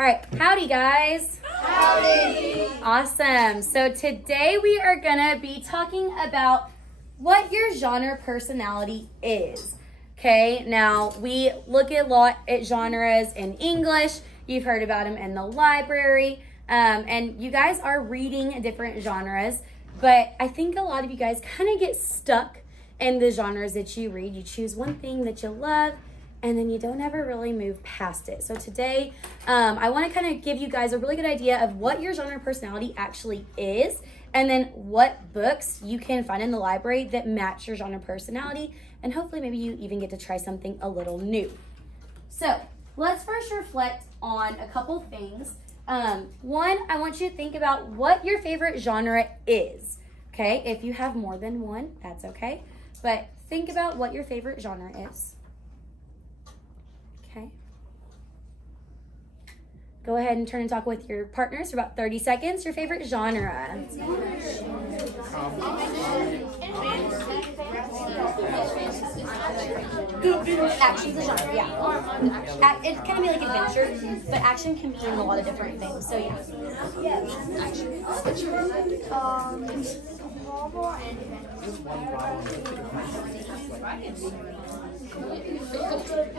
All right, howdy guys. Howdy. Awesome. So today we are gonna be talking about what your genre personality is. Okay, now we look a lot at genres in English. You've heard about them in the library, and you guys are reading different genres, but I think a lot of you guys kind of get stuck in the genres that you read. You choose one thing that you love, and then you don't ever really move past it. So today, I want to kind of give you guys a really good idea of what your genre personality actually is, and then what books you can find in the library that match your genre personality, and hopefully maybe you even get to try something a little new. So let's first reflect on a couple things. One, I want you to think about what your favorite genre is. Okay, if you have more than one, that's okay. But think about what your favorite genre is. Okay. Go ahead and turn and talk with your partners for about 30 seconds. Your favorite genre. Action's a genre, yeah. It can be like adventure, but action can mean a lot of different things. So yeah.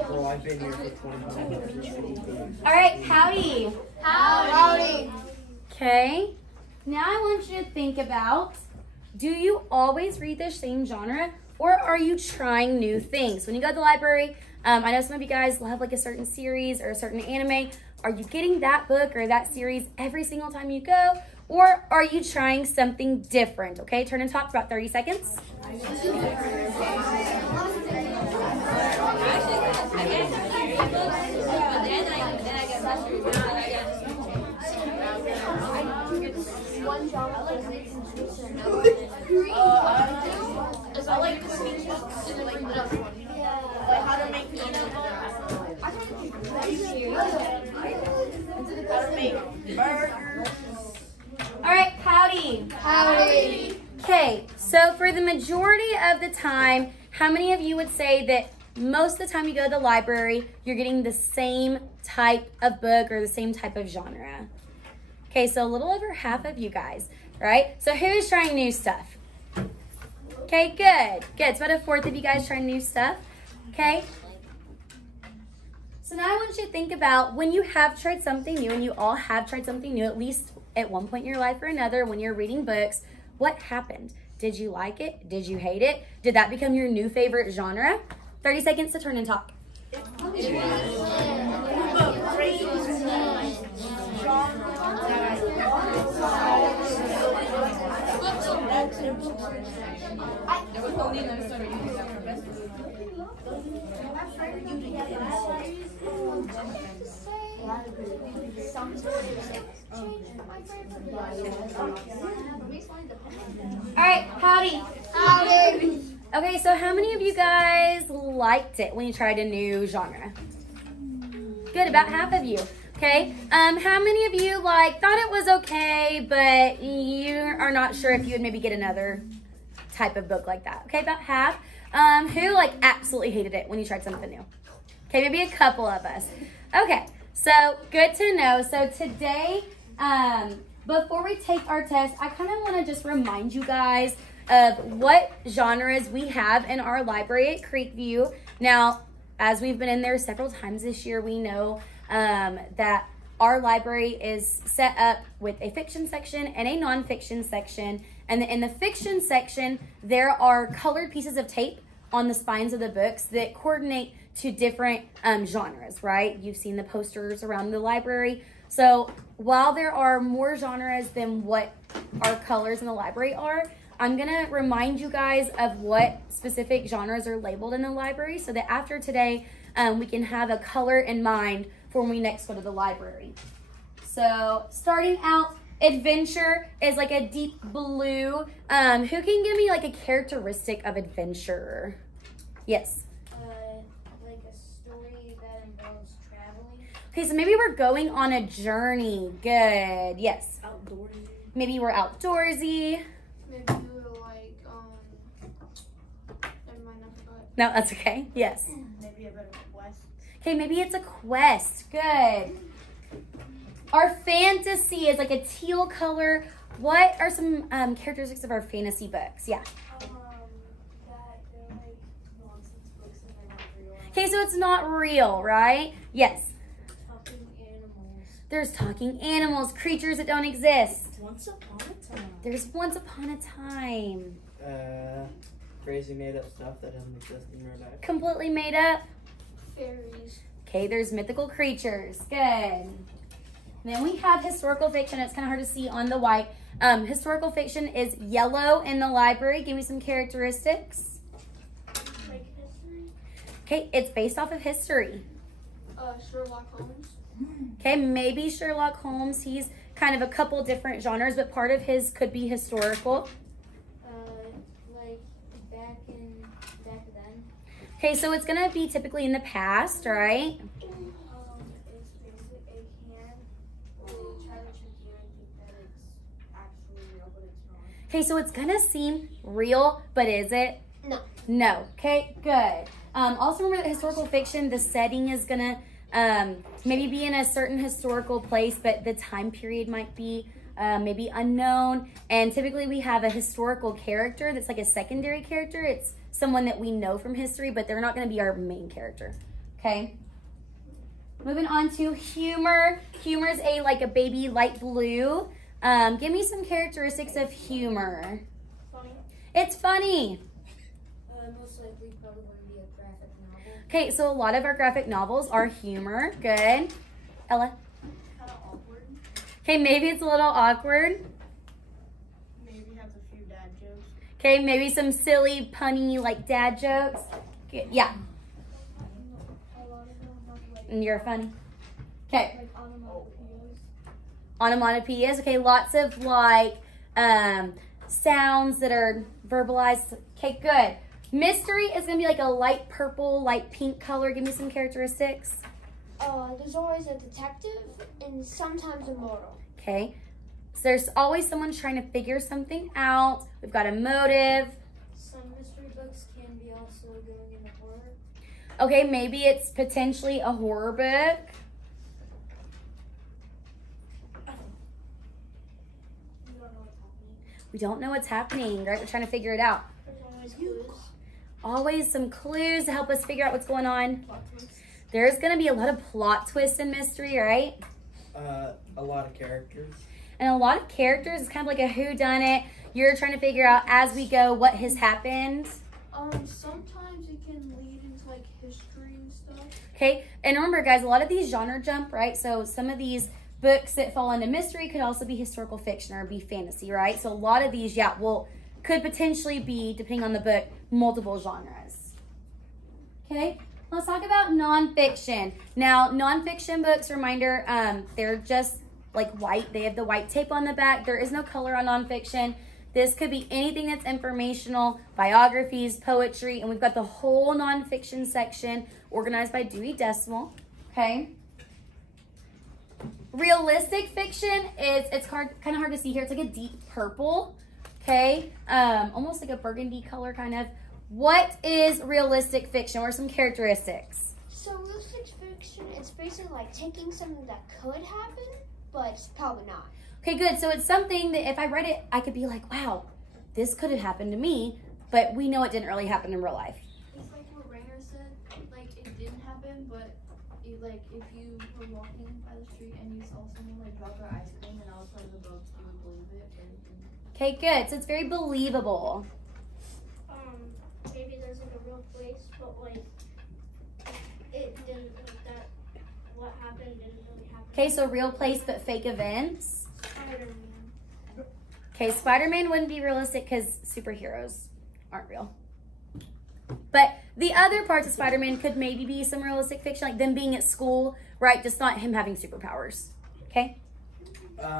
Well, I've been here for 20 minutes. All right, howdy. Howdy. Okay. Now I want you to think about, do you always read the same genre, or are you trying new things? When you go to the library, I know some of you guys love like a certain series or a certain anime. Are you getting that book or that series every single time you go, or are you trying something different? Okay, turn and talk for about 30 seconds. I like cooking books and like how to make peanut butter. How to make burgers. All right, howdy. Howdy. Okay, so for the majority of the time, how many of you would say that most of the time you go to the library, you're getting the same type of book or the same type of genre? Okay, so a little over half of you guys, right? So who's trying new stuff? Okay, good. Good. It's about a fourth of you guys trying new stuff. Okay. So now I want you to think about when you have tried something new, and you all have tried something new, at least at one point in your life or another, when you're reading books, what happened? Did you like it? Did you hate it? Did that become your new favorite genre? 30 seconds to turn and talk. All right, howdy. Howdy. Okay, so how many of you guys liked it when you tried a new genre? Good, about half of you. Okay, how many of you thought it was okay, but you are not sure if you would maybe get another type of book like that? Okay, about half. Who absolutely hated it when you tried something new? Okay, maybe a couple of us. Okay, so good to know. So today, before we take our test, I kind of want to just remind you guys of what genres we have in our library at Creekview. Now, as we've been in there several times this year, we know that our library is set up with a fiction section and a nonfiction section. And in the fiction section, there are colored pieces of tape on the spines of the books that coordinate to different genres, right? You've seen the posters around the library. So while there are more genres than what our colors in the library are, I'm gonna remind you guys of what specific genres are labeled in the library so that after today, we can have a color in mind for when we next go to the library. So starting out, adventure is like a deep blue. Who can give me a characteristic of adventure? Yes. Like a story that involves traveling. Okay, so maybe we're going on a journey. Good. Yes. Outdoorsy. Maybe we're outdoorsy. Maybe you were never mind, I forgot. No, that's okay. Yes. Maybe a bit of a quest. Okay, maybe it's a quest. Good. Our fantasy is like a teal color. What are some characteristics of our fantasy books? Yeah. That they're like nonsense books and they're not real. Okay, so it's not real, right? Yes. Talking animals. There's talking animals, creatures that don't exist. Once upon a time. There's once upon a time. Crazy made up stuff that doesn't exist in real life. Completely made up. Fairies. Okay, there's mythical creatures. Good. Then we have historical fiction. It's kind of hard to see on the white. Historical fiction is yellow in the library. Give me some characteristics. Like history. Okay, it's based off of history. Sherlock Holmes. Okay, maybe Sherlock Holmes. He's kind of a couple different genres, but part of his could be historical. Like back then. Okay, so it's going to be typically in the past, right? It's basically a can. They try to trick you and think that it's actually real, but it's not. Okay, so it's going to seem real, but is it? No. No. Okay, good. Also remember that historical fiction, the setting is going to maybe be in a certain historical place, but the time period might be maybe unknown. And typically we have a historical character that's like a secondary character. It's someone that we know from history, but they're not going to be our main character. Okay. Moving on to humor. Humor is like a baby light blue. Give me some characteristics of humor. Funny. It's funny. Most likely probably going to be a graphic novel. Okay, so a lot of our graphic novels are humor. Good. Ella? Kind of awkward. Okay, maybe it's a little awkward. Maybe has a few dad jokes. Okay, maybe some silly, punny, like dad jokes. Good. Yeah, A lot of them have like and you're funny. Okay, onomatopoeias. onomatopoeias. Okay, lots of like sounds that are verbalized. Okay, good. Mystery is going to be like a light purple, light pink color. Give me some characteristics. There's always a detective and sometimes a moral. Okay, so there's always someone trying to figure something out. We've got a motive. Some mystery books can be also going into horror. Okay, maybe it's potentially a horror book. You don't know what's happening. We don't know what's happening, right? We're trying to figure it out. There's always clues. Always some clues to help us figure out what's going on. Plot twists. There's going to be a lot of plot twists in mystery, right? A lot of characters. And a lot of characters. It's kind of like a whodunit. You're trying to figure out as we go what has happened. Sometimes it can lead into like history and stuff. Okay, and remember guys, a lot of these genre jump, right? So some of these books that fall into mystery could also be historical fiction or be fantasy, right? So a lot of these, could potentially be, depending on the book, multiple genres. Okay, let's talk about nonfiction. Now, nonfiction books, reminder, they're just like white. They have the white tape on the back. There is no color on nonfiction. This could be anything that's informational, biographies, poetry, and we've got the whole nonfiction section organized by Dewey Decimal, okay? Realistic fiction is, it's kind of hard to see here. It's like a deep purple, okay? Almost like a burgundy color kind of. What is realistic fiction? What are some characteristics? So realistic fiction is basically like taking something that could happen, but it's probably not. Okay, good. So it's something that if I read it, I could be like, wow, this could have happened to me, but we know it didn't really happen in real life. It's like what Rainer said, like it didn't happen, but like if you were walking by the street and you saw someone like drop their ice cream and outside of the boat, you would believe it. Okay, good. So it's very believable. Maybe there's like a real place, but like it didn't like that. What happened didn't really happen. Okay, so real place but fake events. Spider-Man. Okay, Spider-Man wouldn't be realistic because superheroes aren't real. But the other parts of Spider-Man could maybe be some realistic fiction, like them being at school, right? Just not him having superpowers. Okay?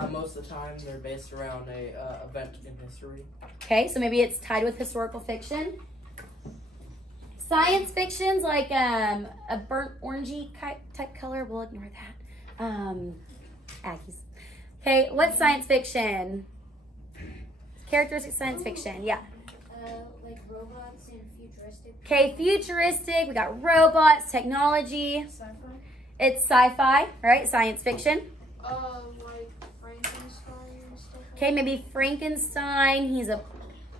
Most of the time, they're based around a event in history. Okay, so maybe it's tied with historical fiction. Science fiction's like a burnt orangey type color. We'll ignore that. Aggies. Okay, what's science fiction? Characteristic science fiction, yeah. Like robots and futuristic. Okay, futuristic. We got robots, technology. Sci-fi. It's sci-fi, right? Science fiction. Like Frankenstein and stuff. Okay, maybe Frankenstein. He's a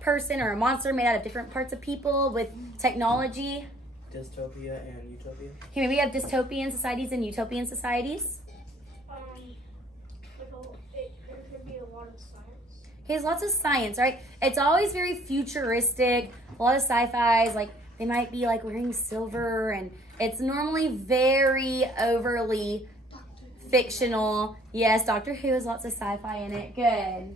person or a monster made out of different parts of people with technology. Dystopia and utopia. Okay, maybe we have dystopian societies and utopian societies. There could be a lot of science. Okay, there's lots of science, right? It's always very futuristic. A lot of sci-fis, like they might be like wearing silver, and it's normally very overly fictional. Yes, Doctor Who has lots of sci-fi in it. Good.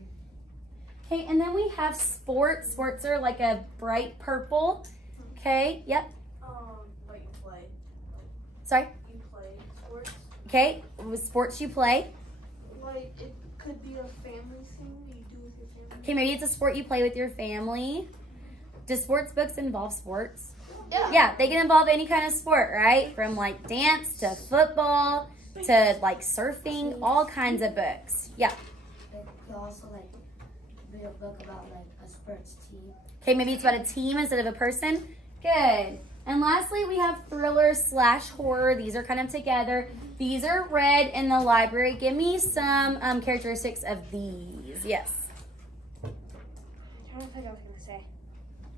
Okay, and then we have sports. Sports are like a bright purple. Okay, yep. What you play? Sorry? You play sports? Okay, with sports you play. Like, it could be a family thing you do with your family. Okay, maybe it's a sport you play with your family. Do sports books involve sports? Yeah. Yeah, they can involve any kind of sport, right? From like dance to football to like surfing, all kinds of books. Yeah. It could also like be a book about like a sports team. Okay, maybe it's about a team instead of a person. Good. And lastly, we have thriller / horror. These are kind of together. These are read in the library. Give me some characteristics of these. Yes. I don't think I was gonna say.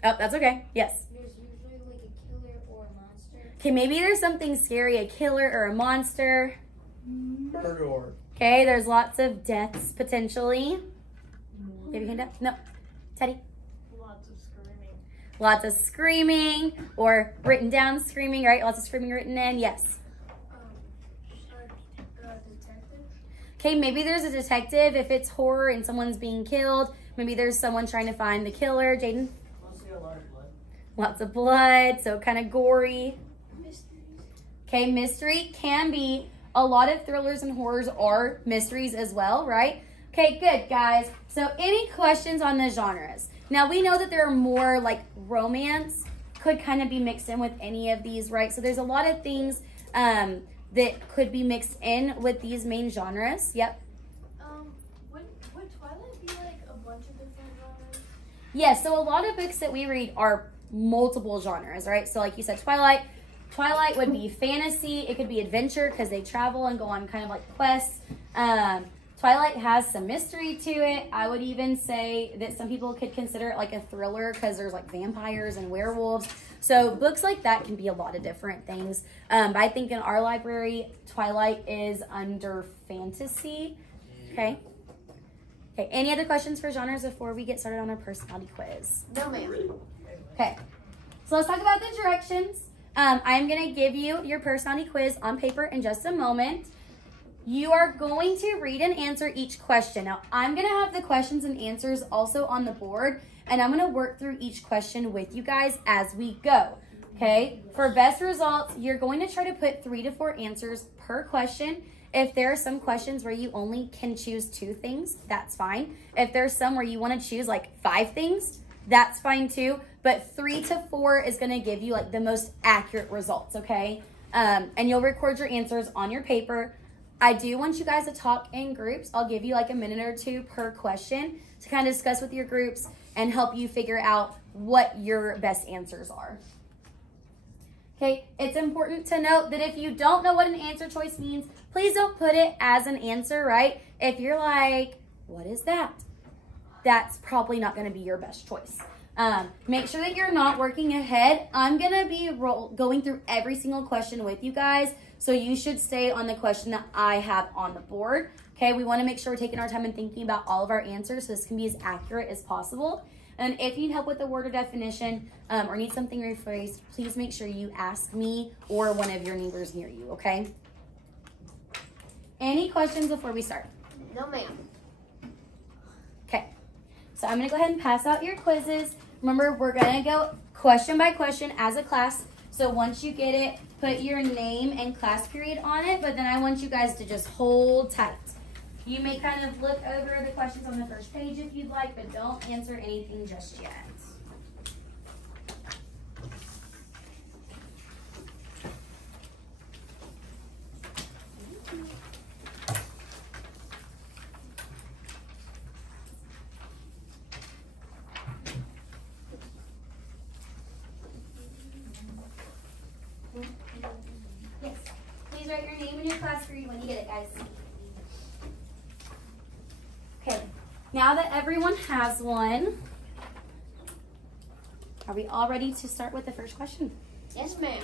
Oh, that's okay. Yes. There's usually like a killer or a monster. Okay, maybe there's something scary, a killer or a monster. Murder. Okay, there's lots of deaths potentially. Maybe hand up. No. Teddy. Lots of screaming. Lots of screaming or written down screaming, right? Lots of screaming written in. Yes. Detective. Okay, maybe there's a detective if it's horror and someone's being killed. Maybe there's someone trying to find the killer. Jaden? Mostly a lot of blood. Lots of blood, so kind of gory. Mysteries. Okay, mystery can be. A lot of thrillers and horrors are mysteries as well, right? Okay, good, guys. So any questions on the genres? Now, we know that there are more like romance could kind of be mixed in with any of these, right? So there's a lot of things that could be mixed in with these main genres. Yep. Would Twilight be like a bunch of different genres? Yes, so a lot of books that we read are multiple genres, right? So like you said, Twilight would be fantasy. It could be adventure because they travel and go on kind of like quests. Twilight has some mystery to it. I would even say that some people could consider it like a thriller because there's like vampires and werewolves. So books like that can be a lot of different things. But I think in our library, Twilight is under fantasy. Okay. Okay, any other questions for genres before we get started on our personality quiz? No, ma'am. Okay, so let's talk about the directions. I'm going to give you your personality quiz on paper in just a moment. You are going to read and answer each question. Now, I'm going to have the questions and answers also on the board, and I'm going to work through each question with you guys as we go. Okay, for best results, you're going to try to put 3 to 4 answers per question. If there are some questions where you only can choose 2 things, that's fine. If there's some where you want to choose like 5 things, that's fine too. But 3 to 4 is going to give you like the most accurate results, okay? And you'll record your answers on your paper. I do want you guys to talk in groups. I'll give you like a minute or 2 per question to kind of discuss with your groups and help you figure out what your best answers are. Okay, it's important to note that if you don't know what an answer choice means, please don't put it as an answer, right? If you're like, what is that? That's probably not going to be your best choice. Make sure that you're not working ahead. I'm going to be going through every single question with you guys, so you should stay on the question that I have on the board. Okay, we want to make sure we're taking our time and thinking about all of our answers so this can be as accurate as possible. And if you need help with a word or definition or need something rephrased, please make sure you ask me or one of your neighbors near you, okay? Any questions before we start? No, ma'am. Okay, so I'm going to go ahead and pass out your quizzes. Remember, we're going to go question by question as a class. So once you get it, put your name and class period on it, but then I want you guys to just hold tight. You may kind of look over the questions on the first page if you'd like, but don't answer anything just yet. Yes. Please write your name and your class period when you get it, guys. now that everyone has one, are we all ready to start with the first question? Yes, ma'am.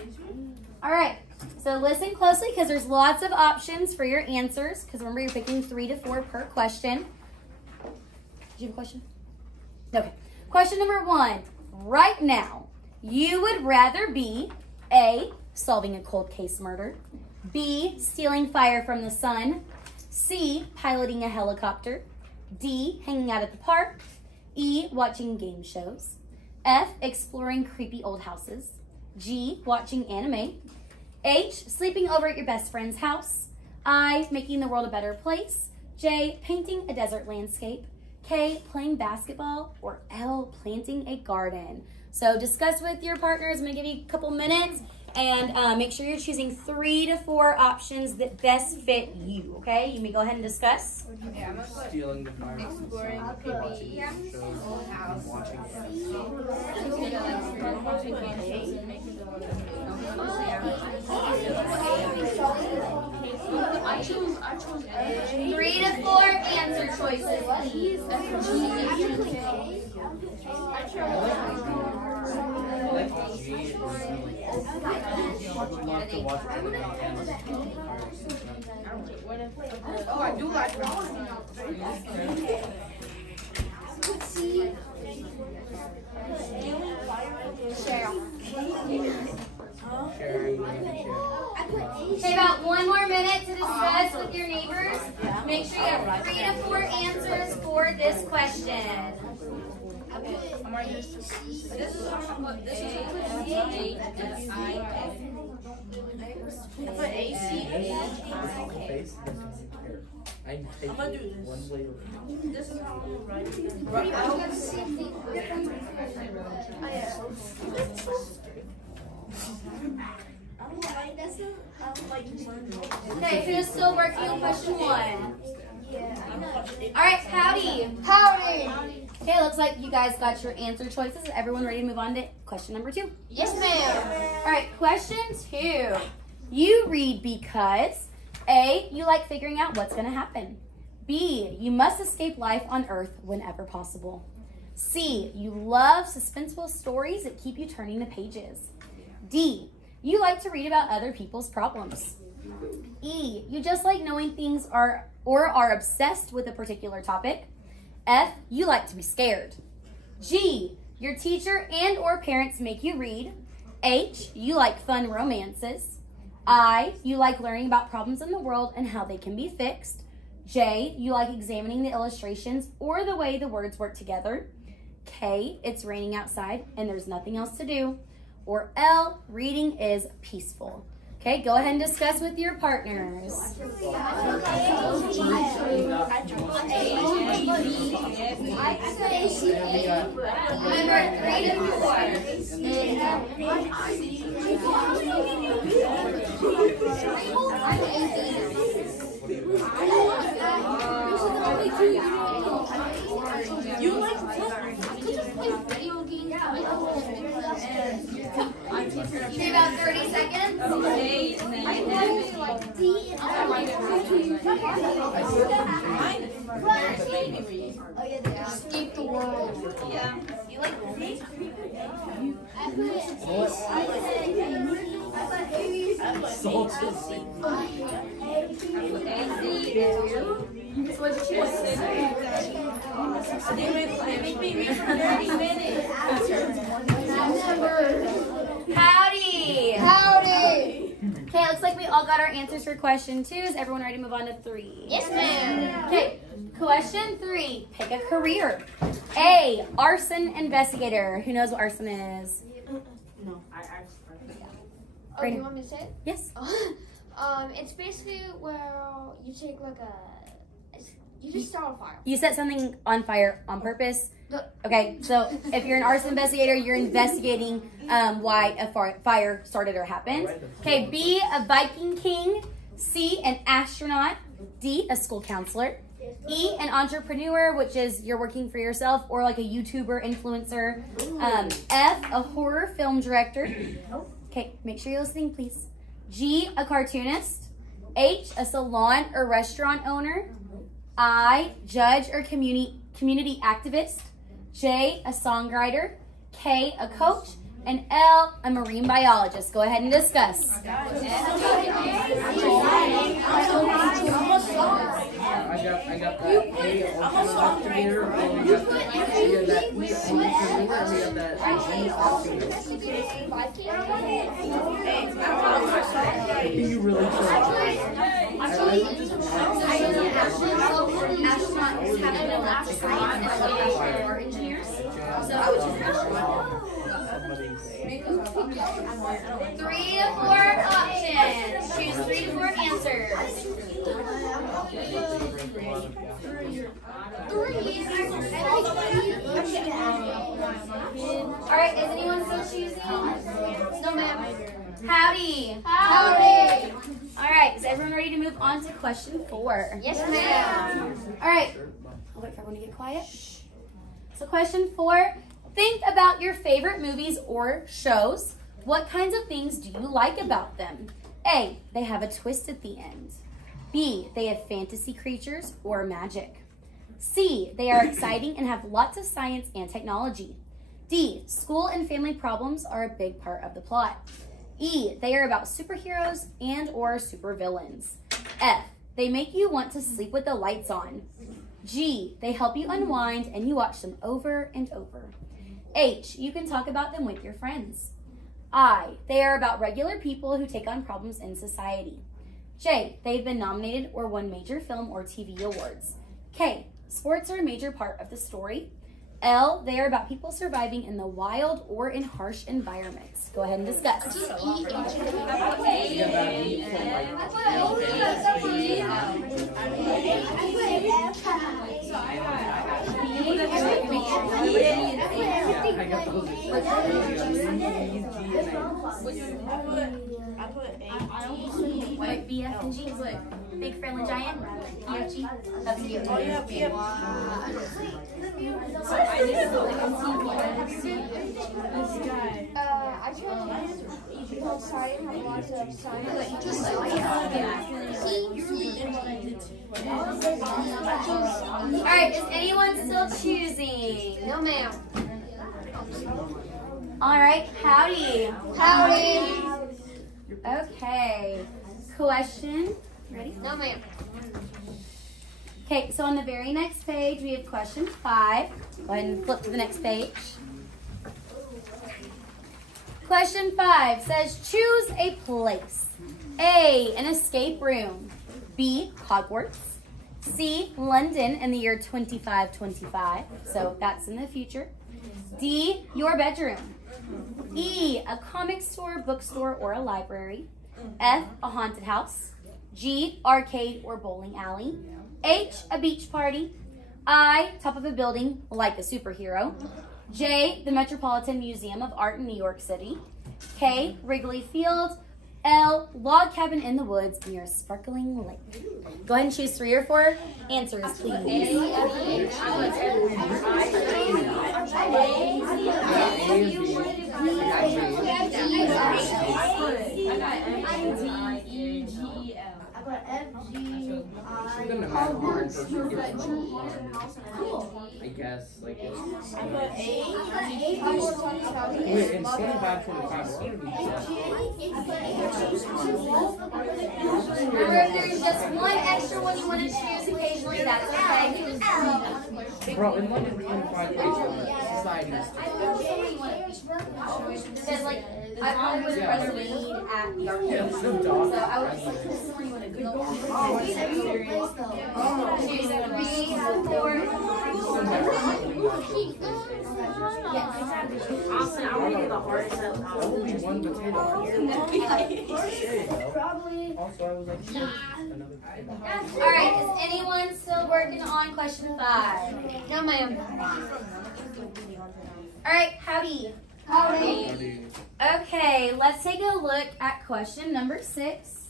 All right, so listen closely because there's lots of options for your answers. Because remember, you're picking 3 to 4 per question. Did you have a question? Okay. Question number 1. Right now, you would rather be A, solving a cold case murder, B, stealing fire from the sun, C, piloting a helicopter, D, hanging out at the park, E, watching game shows, F, exploring creepy old houses, G, watching anime, H, sleeping over at your best friend's house, I, making the world a better place, J, painting a desert landscape, K, playing basketball, or L, planting a garden. So discuss with your partners. I'm gonna give you a couple minutes and make sure you're choosing 3 to 4 options that best fit you, okay? You may go ahead and discuss. Yeah, I'm gonna put Stealing the fire from the exploring sun, creepy watching game shows, old house. and watching Watching game shows and making the world I chose A. 3 to 4 answer choices, please. I like G, it was like, I would love to watch it with Oh, I do like Okay, about 1 more minute to discuss with your neighbors. Make sure you have 3 to 4 answers for this question. This is A, S, I, I put A, C, I'm gonna do this. One way or This is how I'm writing. Okay, who's still working on question 1? All right, howdy. Howdy. Okay, looks like you guys got your answer choices. Is everyone ready to move on to question number 2? Yes, ma'am. All right, question 2. You read because A, you like figuring out what's going to happen. B, you must escape life on Earth whenever possible. C, you love suspenseful stories that keep you turning the pages. D, you like to read about other people's problems. E, you just like knowing things are obsessed with a particular topic. F, you like to be scared. G, your teacher and or parents make you read. H, you like fun romances. I, you like learning about problems in the world and how they can be fixed. J, you like examining the illustrations or the way the words work together. K, it's raining outside and there's nothing else to do. Or L, reading is peaceful. Okay, go ahead and discuss with your partners. Remember, 3 to 4. You like Video games. Okay, about 30 seconds. Escape the world. Yeah. You like They make me read for 30 minutes. Howdy. Howdy. Okay, looks like we all got our answers for question 2. Is everyone ready to move on to 3? Yes, ma'am. Okay, question 3. Pick a career. A, arson investigator. Who knows what arson is? No, Oh, you want me to say it? Yes. It's basically where you take like you just start a fire. You set something on fire on purpose. No. Okay, so if you're an arson investigator, you're investigating why a fire started or happened. Okay, B, a Viking king. C, an astronaut. D, a school counselor. E, an entrepreneur, which is you're working for yourself, or like a YouTuber, influencer. F, a horror film director. Okay, make sure you're listening, please. G, a cartoonist. H, a salon or restaurant owner. I, judge or community activist, J, a songwriter, K, a coach, and L, a marine biologist. Go ahead and discuss. I got that A almost here, and we got that E and that you really Astronauts haven't been left to science and are engineers. So I would choose astronaut. 3 to 4 options. Choose 3 to 4 answers. 3. Alright, is anyone still choosing? No, ma'am. Howdy. Howdy. Alright, is everyone ready to move on to question 4? Yes, ma'am. Alright, I'll wait for everyone to get quiet. So question 4, think about your favorite movies or shows. What kinds of things do you like about them? A, they have a twist at the end. B, they have fantasy creatures or magic. C, they are exciting and have lots of science and technology. D, school and family problems are a big part of the plot. E, they are about superheroes and or supervillains. F, they make you want to sleep with the lights on. G, they help you unwind and you watch them over and over. H, you can talk about them with your friends. I, they are about regular people who take on problems in society. J, they've been nominated or won major film or TV awards. K, sports are a major part of the story. L, they are about people surviving in the wild or in harsh environments. Go ahead and discuss. What, B, F, and G? Big friendly giant? B, F, G? That's you. Oh, yeah, B, F. I chose sorry, have lots of science. Alright, is anyone still choosing? No, ma'am. Alright, howdy. Howdy. Okay, question. Ready? No, ma'am. Okay, so on the very next page, we have question 5. Go ahead and flip to the next page. Question 5 says, choose a place. A, an escape room. B, Hogwarts. C, London in the year 2525. So that's in the future. D, your bedroom. E, a comic store, bookstore, or a library. F, a haunted house. G, arcade or bowling alley. H, a beach party. I, top of a building like a superhero. J, the Metropolitan Museum of Art in New York City. K, Wrigley Field. L, log cabin in the woods near a sparkling lake. Go ahead and choose 3 or 4 answers, please. I got F, G, She's gonna have hard for sure. I guess, like it's. I got A. Wait, in 2525, we're gonna Remember, if there's just one extra one you want to choose occasionally, that's okay. Bro, in London, 25 society is. Because, like, I probably would rather lead at the arcade. Yeah, there's no dog. So I would like, this is one you want to go. Choose 3 or 4. Yes. Austin, I want to do the hardest of Only one potato. There you go. Probably. Also, I was like, another potato. All right, is anyone still working on question 5? No, ma'am. All right, howdy. Howdy. Okay, let's take a look at question number 6.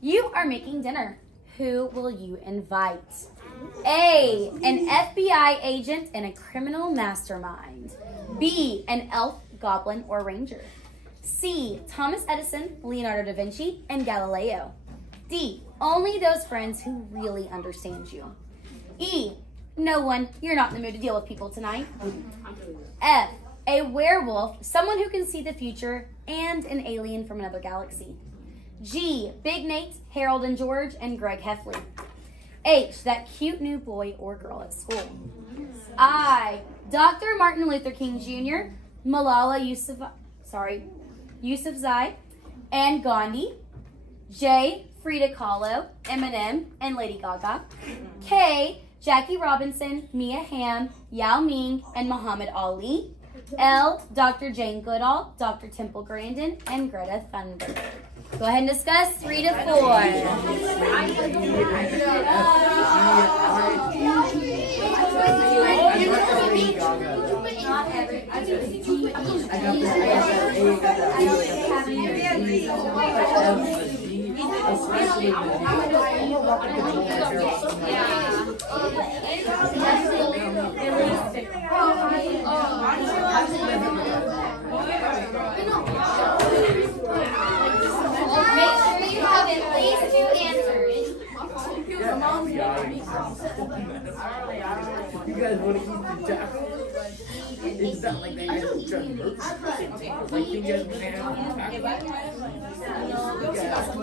You are making dinner. Who will you invite? A, an FBI agent and a criminal mastermind. B, an elf, goblin, or ranger. C, Thomas Edison, Leonardo da Vinci, and Galileo. D, only those friends who really understand you. E, No one. You're not in the mood to deal with people tonight. F, a werewolf, someone who can see the future, and an alien from another galaxy. G, Big Nate, Harold and George, and Greg Heffley. H, that cute new boy or girl at school. I, Dr. Martin Luther King Jr., Malala Yousafzai, and Gandhi. J, Frida Kahlo, Eminem, and Lady Gaga. K, Jackie Robinson, Mia Hamm, Yao Ming, and Muhammad Ali. L, Dr. Jane Goodall, Dr. Temple Grandin, and Greta Thunberg. Go ahead and discuss 3 to 4. Make sure you have at least 2 answers. You guys want to eat the taco? It's not like they have to try to hurt. Like you guys want to have the taco?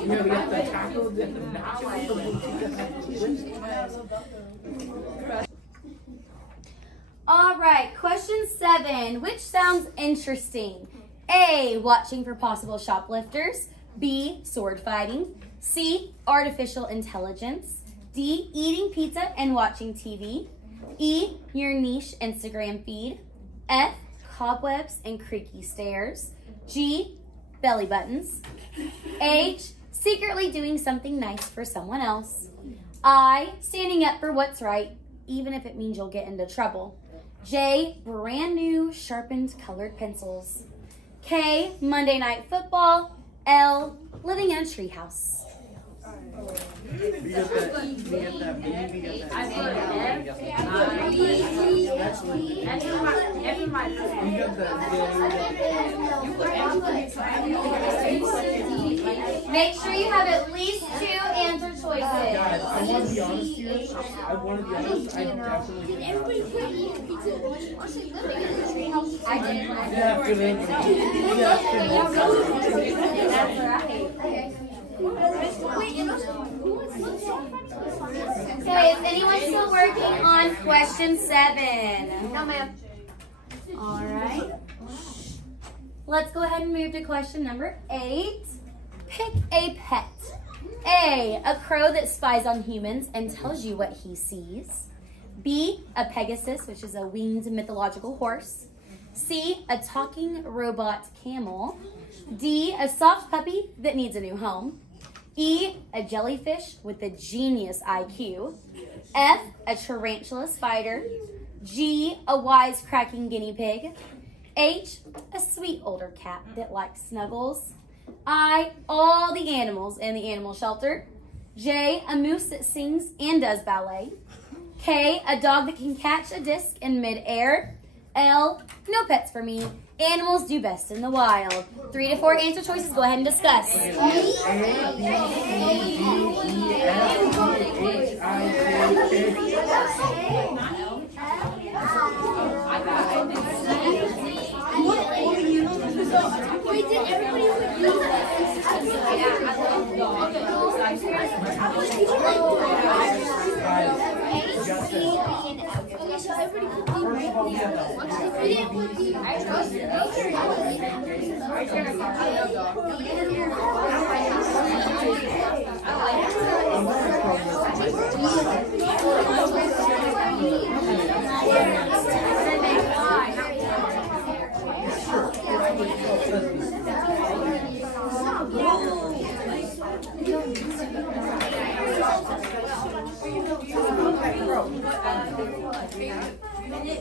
You know, we got the tacos and the nachos. All right, question 7. Which sounds interesting? A, watching for possible shoplifters. B, sword fighting. C, artificial intelligence. D, eating pizza and watching TV. E, your niche Instagram feed. F, cobwebs and creaky stairs. G, belly buttons. H, secretly doing something nice for someone else. I, standing up for what's right, even if it means you'll get into trouble. J, brand new sharpened colored pencils. K, Monday Night Football. L, living in a treehouse. We got that. I put Make sure you have at least 2 answer choices. Guys, I want to be honest here. I definitely did not. I did. That's right. Okay, is anyone still working on question 7? No, ma'am. All right. Let's go ahead and move to question number 8. Pick a pet. A, a crow that spies on humans and tells you what he sees. B, a Pegasus, which is a winged mythological horse. C, a talking robot camel. D, a soft puppy that needs a new home. E, a jellyfish with a genius IQ. F, a tarantula spider. G, a wisecracking guinea pig. H, a sweet older cat that likes snuggles. I, all the animals in the animal shelter. J, a moose that sings and does ballet. K, a dog that can catch a disc in midair. L, no pets for me. Animals do best in the wild. 3 to 4 answer choices. Go ahead and discuss.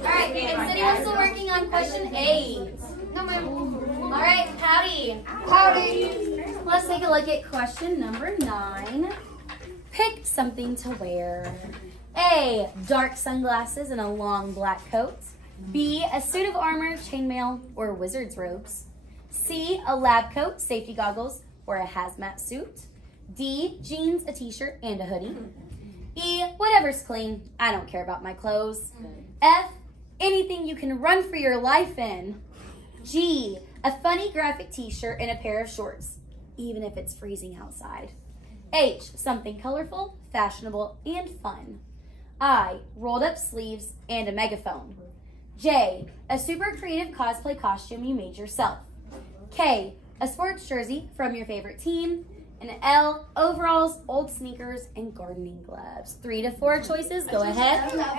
Alright, is anyone still working on question 8? No, ma'am. Alright, howdy. Howdy. Let's take a look at question number 9. Pick something to wear. A, dark sunglasses and a long black coat. B, a suit of armor, chainmail, or wizard's robes. C, a lab coat, safety goggles, or a hazmat suit. D, jeans, a t-shirt, and a hoodie. E, whatever's clean. I don't care about my clothes. F, anything you can run for your life in. G, a funny graphic t-shirt and a pair of shorts, even if it's freezing outside. H, something colorful, fashionable, and fun. I, rolled up sleeves and a megaphone. J, a super creative cosplay costume you made yourself. K, a sports jersey from your favorite team. And L, overalls, old sneakers, and gardening gloves. 3 to 4 choices. Go ahead. You got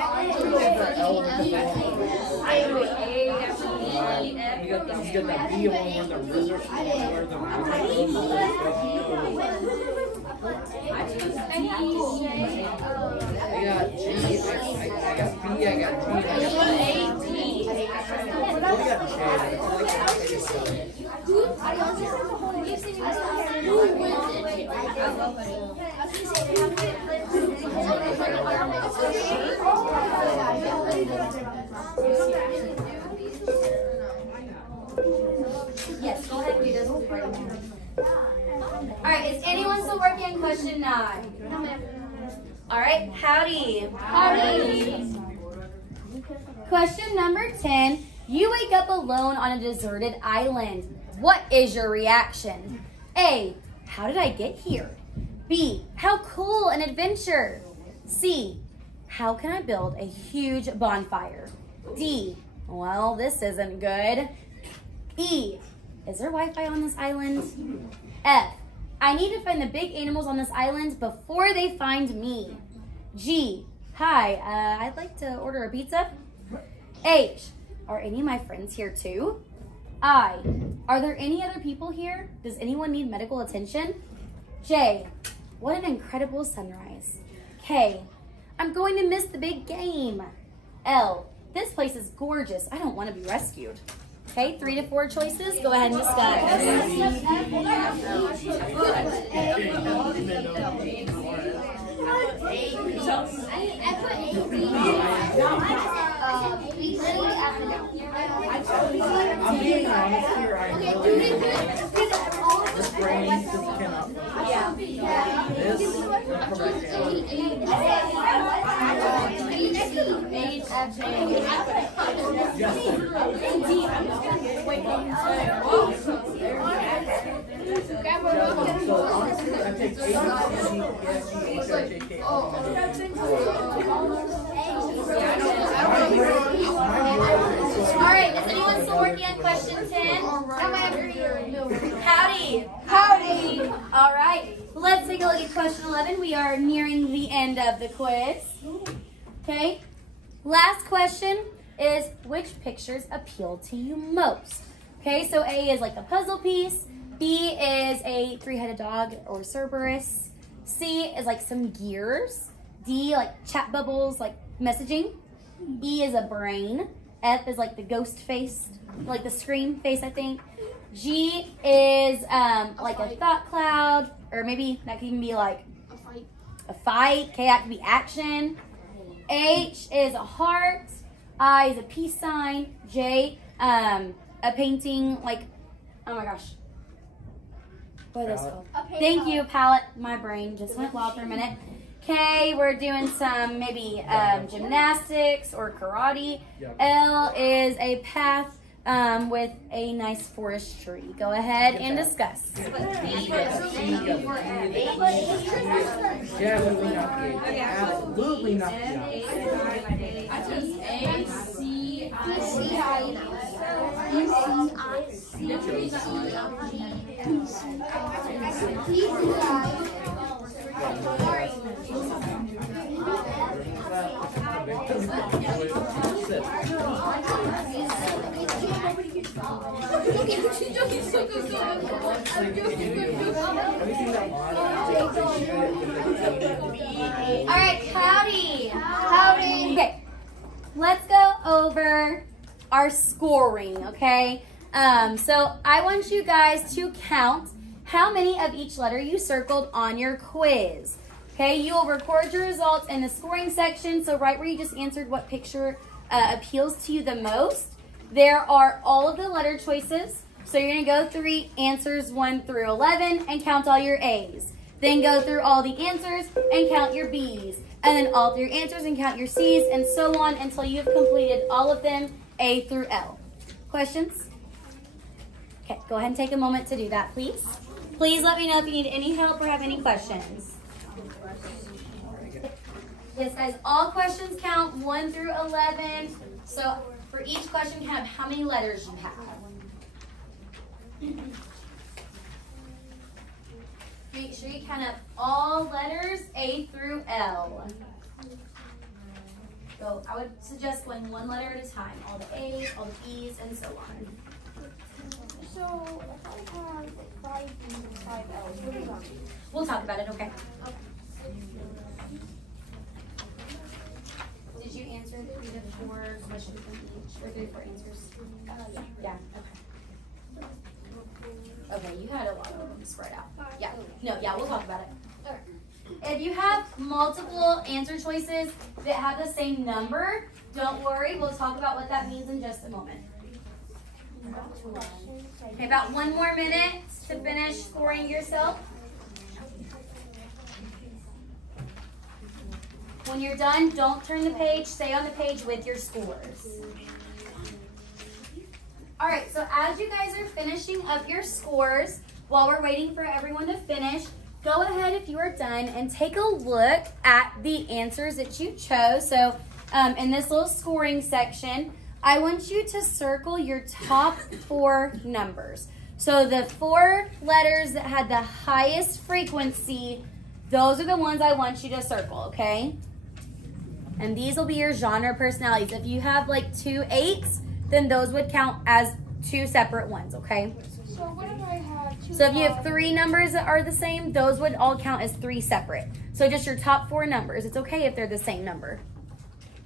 that B one where the wizard, where the I got G, I got B, I got G, I got Yes, go ahead and do this one right now. All right, is anyone still working on question 9? All right, howdy. Howdy. Question number 10. You wake up alone on a deserted island. What is your reaction? A, how did I get here? B, how cool an adventure. C, how can I build a huge bonfire? D, well, this isn't good. E, is there Wi-Fi on this island? F, I need to find the big animals on this island before they find me. G, hi, I'd like to order a pizza. H, are any of my friends here too? I, are there any other people here? Does anyone need medical attention? J, what an incredible sunrise. K, I'm going to miss the big game. L, this place is gorgeous. I don't want to be rescued. Okay, 3 to 4 choices. Go ahead and discuss. I'm being honest here, I really this brain just cannot. Yeah. This is correct. So honestly, I take A, B, C, F, G, H, I, J, K, L, M, N, All right, is anyone still working on question 10? Howdy. Howdy. All right, let's take a look at question 11. We are nearing the end of the quiz. Okay, last question is which pictures appeal to you most? Okay, so A is like a puzzle piece. B is a 3-headed dog or Cerberus. C is like some gears. D like chat bubbles, like messaging. E is a brain. F is like the ghost face, like the scream face, I think. G is like a thought cloud, or maybe that could even be like a fight. K, that could be action. H is a heart. I is a peace sign. J, a painting, like, oh my gosh. What are those called? Thank you, palette. My brain just went wild for a minute. K, we're doing some maybe gymnastics or karate. L is a path with a nice forest tree. Go ahead and discuss. Definitely not the A. Absolutely not the A. All right, howdy. Howdy. Okay, let's go over our scoring, okay? So I want you guys to count how many of each letter you circled on your quiz. Okay, you will record your results in the scoring section. So right where you just answered what picture appeals to you the most, there are all of the letter choices. So you're gonna go through answers 1 through 11 and count all your A's. Then go through all the answers and count your B's. and then all through your answers and count your C's and so on until you've completed all of them, A through L. Questions? Okay, go ahead and take a moment to do that, please. Please let me know if you need any help or have any questions. Yes, guys, all questions count 1 through 11. So for each question, count how many letters you have. Make sure you count up all letters A through L. So I would suggest going one letter at a time. All the A's, all the B's, and so on. So, if I have 5 B's and 5 L's, what does that mean? We'll talk about it, okay? Did you answer 3 to 4 questions from each? Or 3 to 4 answers? Yeah, okay. Okay, you had a lot of them spread out. Yeah, no, yeah, we'll talk about it. If you have multiple answer choices that have the same number, don't worry. We'll talk about what that means in just a moment. Okay, about 1 more minute to finish scoring yourself. When you're done, don't turn the page. Stay on the page with your scores. All right, so as you guys are finishing up your scores, while we're waiting for everyone to finish, go ahead if you are done and take a look at the answers that you chose. So in this little scoring section, I want you to circle your top 4 numbers. So the 4 letters that had the highest frequency, those are the ones I want you to circle, okay? And these will be your genre personalities. If you have like 2 8s, then those would count as 2 separate ones, okay? So what if I have 2 So if you have 3 numbers that are the same, those would all count as 3 separate. So just your top 4 numbers. It's okay if they're the same number.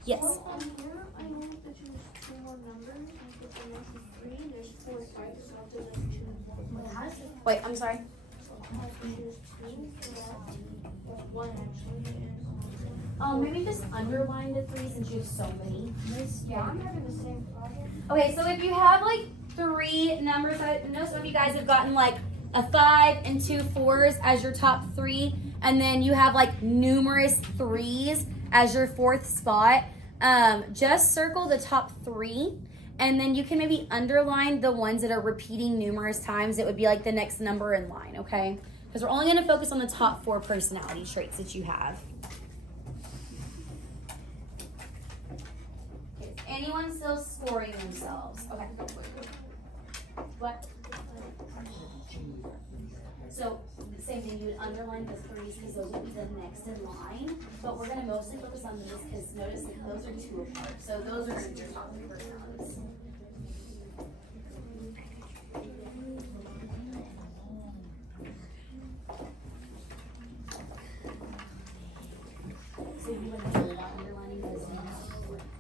Yes? Well, on here, I only have to choose 2 more numbers. And if the next is 3, there's 4 types, so I have to just choose 1. Wait, I'm sorry. So I have to choose 2, so that's 1 actually. Maybe just underline the 3 since you have so many. Yeah, I'm having the same problem. Okay, so if you have like 3 numbers, I know some of you guys have gotten like a 5 and 2 4s as your top 3, and then you have like numerous 3s as your 4th spot. Just circle the top 3, and then you can maybe underline the ones that are repeating numerous times. It would be like the next number in line, okay? Because we're only going to focus on the top 4 personality traits that you have. Okay, is anyone still scoring themselves? Okay. What? So same thing, you would underline the 3s because those would be the next in line. But we're going to mostly focus on these because notice that those are 2 apart. So those are going to be your top 3 personalities. So you wouldn't worry about underlining those names.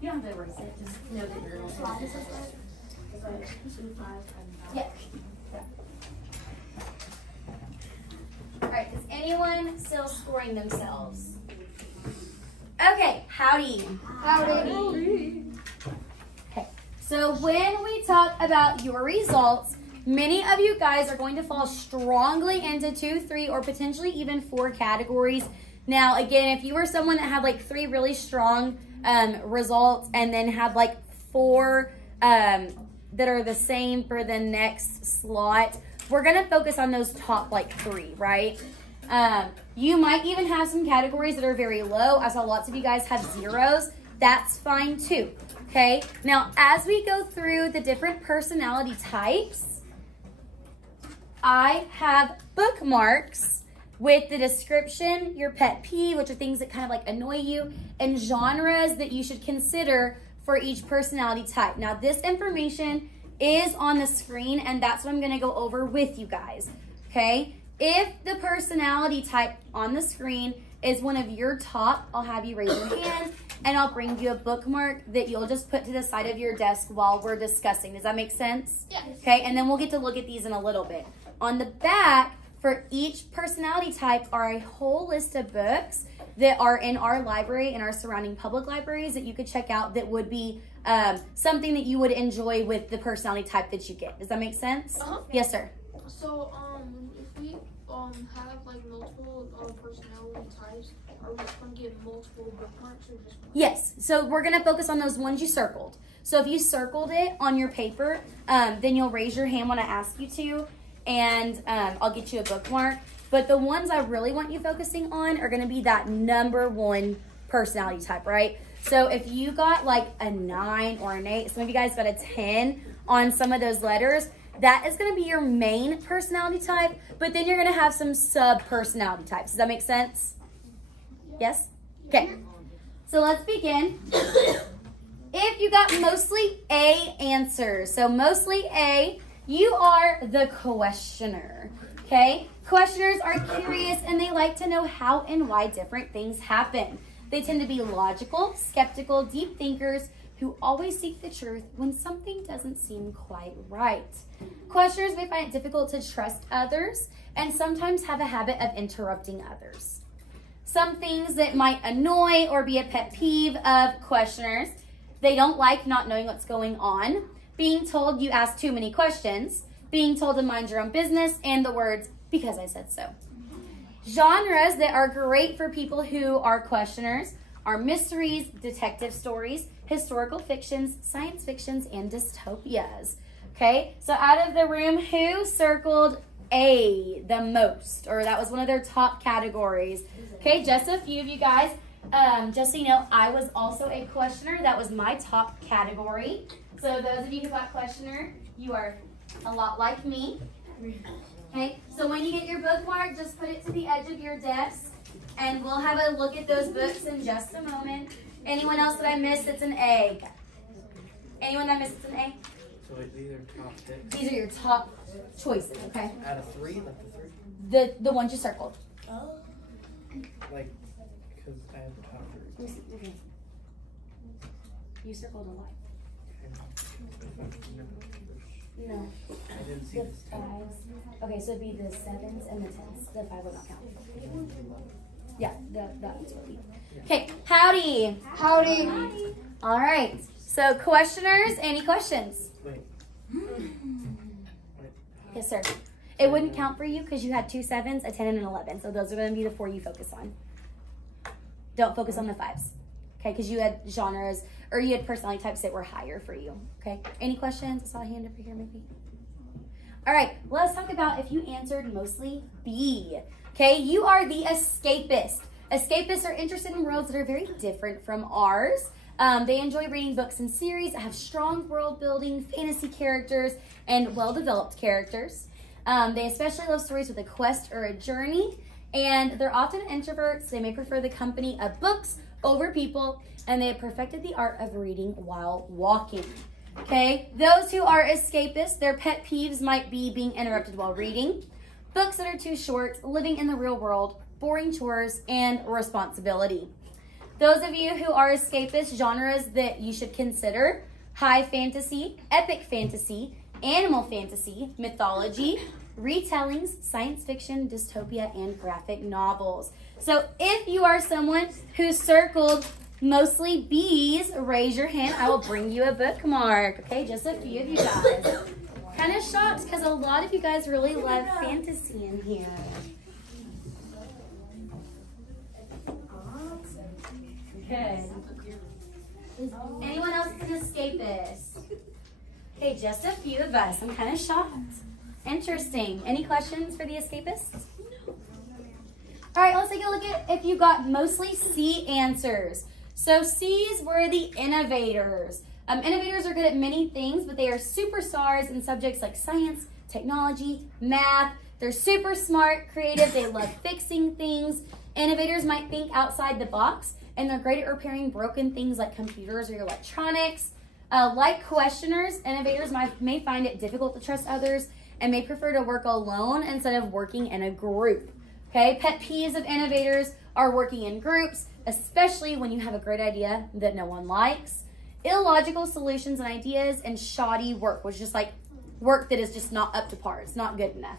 You don't have to erase it, just know that you're going to process it. Yeah. All right, is anyone still scoring themselves? Okay, howdy. Howdy. Okay, so when we talk about your results, many of you guys are going to fall strongly into 2, 3, or potentially even 4 categories. Now, again, if you were someone that had like 3 really strong results and then had like 4 that are the same for the next slot, we're going to focus on those top like 3, right? You might even have some categories that are very low. I saw lots of you guys have 0s. That's fine too, okay? Now, as we go through the different personality types, I have bookmarks with the description, your pet peeve, which are things that kind of like annoy you, and genres that you should consider for each personality type. Now, this information is on the screen, and that's what I'm going to go over with you guys, okay? If the personality type on the screen is one of your top, I'll have you raise your hand, and I'll bring you a bookmark that you'll just put to the side of your desk while we're discussing. Does that make sense? Yes. Okay, and then we'll get to look at these in a little bit. On the back, for each personality type are a whole list of books that are in our library and our surrounding public libraries that you could check out that would be something that you would enjoy with the personality type that you get. Does that make sense? Uh-huh. Yes, sir. So, if we have like multiple personality types, are we just going to get multiple bookmarks or just one? Yes, so we're going to focus on those ones you circled. So if you circled it on your paper, then you'll raise your hand when I ask you to, and I'll get you a bookmark. But the ones I really want you focusing on are going to be that number one personality type, right? So if you got like a 9 or an 8, some of you guys got a 10 on some of those letters, that is going to be your main personality type, but then you're going to have some sub-personality types. Does that make sense? Yes? Okay. So let's begin. If you got mostly A answers, so mostly A, you are the questioner, okay? Questioners are curious and they like to know how and why different things happen. They tend to be logical, skeptical, deep thinkers who always seek the truth when something doesn't seem quite right. Questioners may find it difficult to trust others and sometimes have a habit of interrupting others. Some things that might annoy or be a pet peeve of questioners: they don't like not knowing what's going on, being told you ask too many questions, being told to mind your own business, and the words, "because I said so." Genres that are great for people who are questioners are mysteries, detective stories, historical fictions, science fictions, and dystopias. Okay, so out of the room, who circled A the most? Or that was one of their top categories. Okay, just a few of you guys. Just so you know, I was also a questioner. That was my top category. So those of you who got questioner, you are a lot like me. Okay, so when you get your bookmark, just put it to the edge of your desk, and we'll have a look at those books in just a moment. Anyone else that I missed that's an A? Anyone that I missed that's an A? So these are top 6? These are your top choices, okay? Out of 3? Like the 3? The ones you circled. Like, because I have the top 3. Okay. You circled a lot. No. I didn't see The this. 5s. Okay, so it'd be the 7s and the 10s. The 5 will not count. Yeah, that's what we. Okay, howdy. Howdy. All right. So questioners, any questions? Wait. Yes, sir. It wouldn't count for you because you had 2 7s, a 10, and an 11. So those are going to be the 4 you focus on. Don't focus on the 5s. Okay, because you had genres, or you had personality types that were higher for you. Okay, any questions? I saw a hand over here, maybe. All right, let's talk about if you answered mostly B. Okay, you are the escapist. Escapists are interested in worlds that are very different from ours. They enjoy reading books and series that have strong world building, fantasy characters, and well-developed characters. They especially love stories with a quest or a journey, and they're often introverts. They may prefer the company of books over people, and they have perfected the art of reading while walking. Okay, those who are escapists, their pet peeves might be being interrupted while reading, books that are too short, living in the real world, boring chores, and responsibility. Those of you who are escapists, genres that you should consider: high fantasy, epic fantasy, animal fantasy, mythology, retellings, science fiction, dystopia, and graphic novels. So if you are someone who circled mostly B's, raise your hand. I will bring you a bookmark. Okay, just a few of you guys. Kind of shocked because a lot of you guys really love fantasy in here. Okay. Anyone else an escapist? Okay, just a few of us. I'm kind of shocked. Interesting. Any questions for the escapists? All right, let's take a look at if you got mostly C answers. So C's were the innovators. Innovators are good at many things, but they are superstars in subjects like science, technology, math. They're super smart, creative. They love fixing things. Innovators might think outside the box, and they're great at repairing broken things like computers or electronics. Like questioners, innovators may find it difficult to trust others and may prefer to work alone instead of working in a group. Okay, pet peeves of innovators are working in groups, especially when you have a great idea that no one likes, illogical solutions and ideas, and shoddy work, which is just like work that is just not up to par. It's not good enough.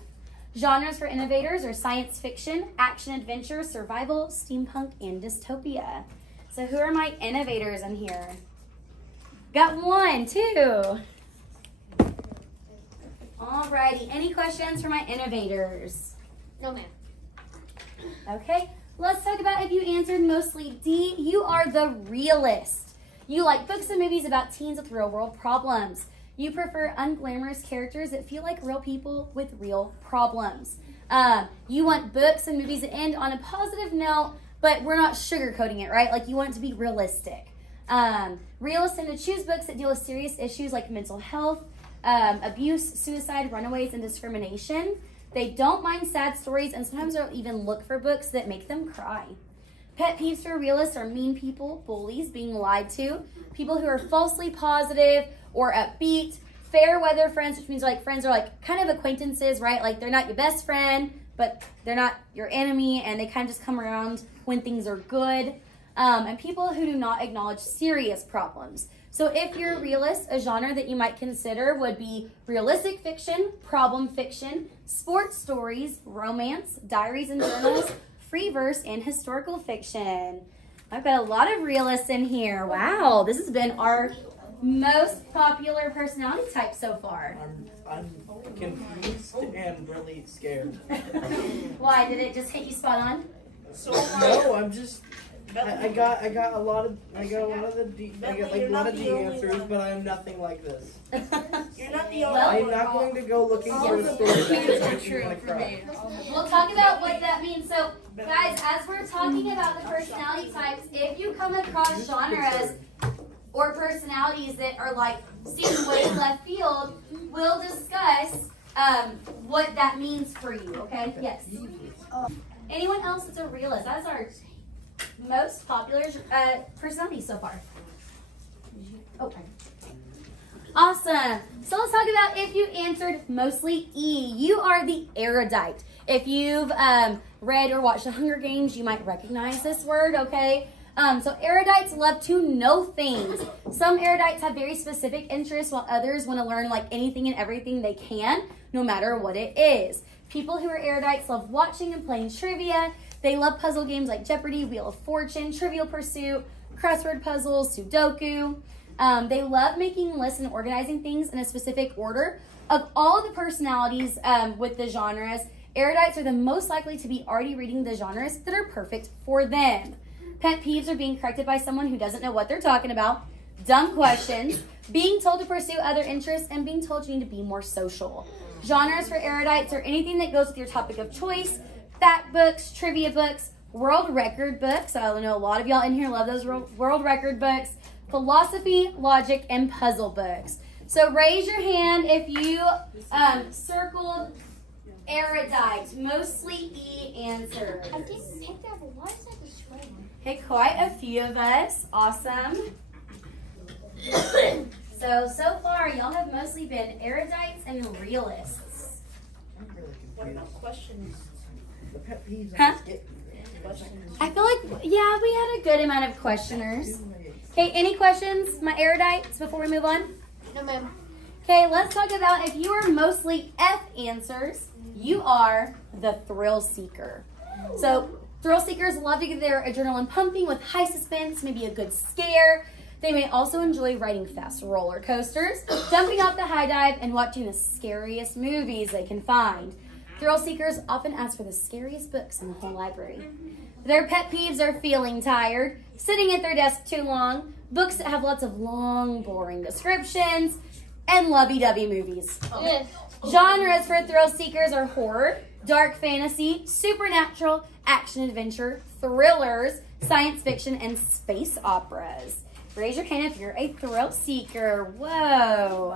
Genres for innovators are science fiction, action adventure, survival, steampunk, and dystopia. So who are my innovators in here? Got 1, 2. Alrighty, any questions for my innovators? No, ma'am. Okay, let's talk about if you answered mostly D. You are the realist. You like books and movies about teens with real world problems. You prefer unglamorous characters that feel like real people with real problems. You want books and movies that end on a positive note, but we're not sugarcoating it, right? Like you want it to be realistic. Realists tend to choose books that deal with serious issues like mental health, abuse, suicide, runaways, and discrimination. They don't mind sad stories, and sometimes they'll even look for books that make them cry. Pet peeves for realists are mean people, bullies, being lied to, people who are falsely positive or upbeat, fair weather friends, which means like friends are like kind of acquaintances, right? Like they're not your best friend, but they're not your enemy, and they kind of just come around when things are good. And people who do not acknowledge serious problems. So if you're a realist, a genre that you might consider would be realistic fiction, problem fiction, sports stories, romance, diaries and journals, free verse, and historical fiction. I've got a lot of realists in here. Wow, this has been our most popular personality type so far. I'm confused and really scared. Why, did it just hit you spot on? No, I'm just. I got a lot of the D answers, but I am nothing like this. You're not the only I'm one. not going to go looking for a story that makes me want to cry. We'll talk about what that means. So, guys, as we're talking about the personality types, if you come across genres or personalities that are like seem way left field, we'll discuss what that means for you, okay? Yes. Anyone else that's a realist? That's our most popular personality so far. Okay. Awesome. So let's talk about if you answered mostly E. You are the erudite. If you've read or watched The Hunger Games, you might recognize this word, okay? So erudites love to know things. Some erudites have very specific interests, while others want to learn like anything and everything they can, no matter what it is. People who are erudites love watching and playing trivia. They love puzzle games like Jeopardy, Wheel of Fortune, Trivial Pursuit, crossword puzzles, Sudoku. They love making lists and organizing things in a specific order. Of all the personalities with the genres, erudites are the most likely to be already reading the genres that are perfect for them. Pet peeves are being corrected by someone who doesn't know what they're talking about, dumb questions, being told to pursue other interests, and being told you need to be more social. Genres for erudites are anything that goes with your topic of choice: fact books, trivia books, world record books. I know a lot of y'all in here love those world record books. Philosophy, logic, and puzzle books. So raise your hand if you circled erudite. Mostly E answered. I didn't pick that, but why is that the sweater? Okay, quite a few of us. Awesome. So far, y'all have mostly been erudites and realists. I'm really What confused. about questions? The pet peeves Huh? I just get. Questions. I feel like, yeah, we had a good amount of questioners. Okay, any questions, my erudites, before we move on? No, ma'am. Okay, let's talk about if you are mostly F answers, you are the thrill seeker. So thrill seekers love to get their adrenaline pumping with high suspense, maybe a good scare. They may also enjoy riding fast roller coasters, jumping off the high dive, and watching the scariest movies they can find. Thrill seekers often ask for the scariest books in the whole library. Their pet peeves are feeling tired, sitting at their desk too long, books that have lots of long, boring descriptions, and lovey-dovey movies. Yes. Genres for thrill seekers are horror, dark fantasy, supernatural, action-adventure, thrillers, science fiction, and space operas. Raise your hand if you're a thrill seeker. Whoa.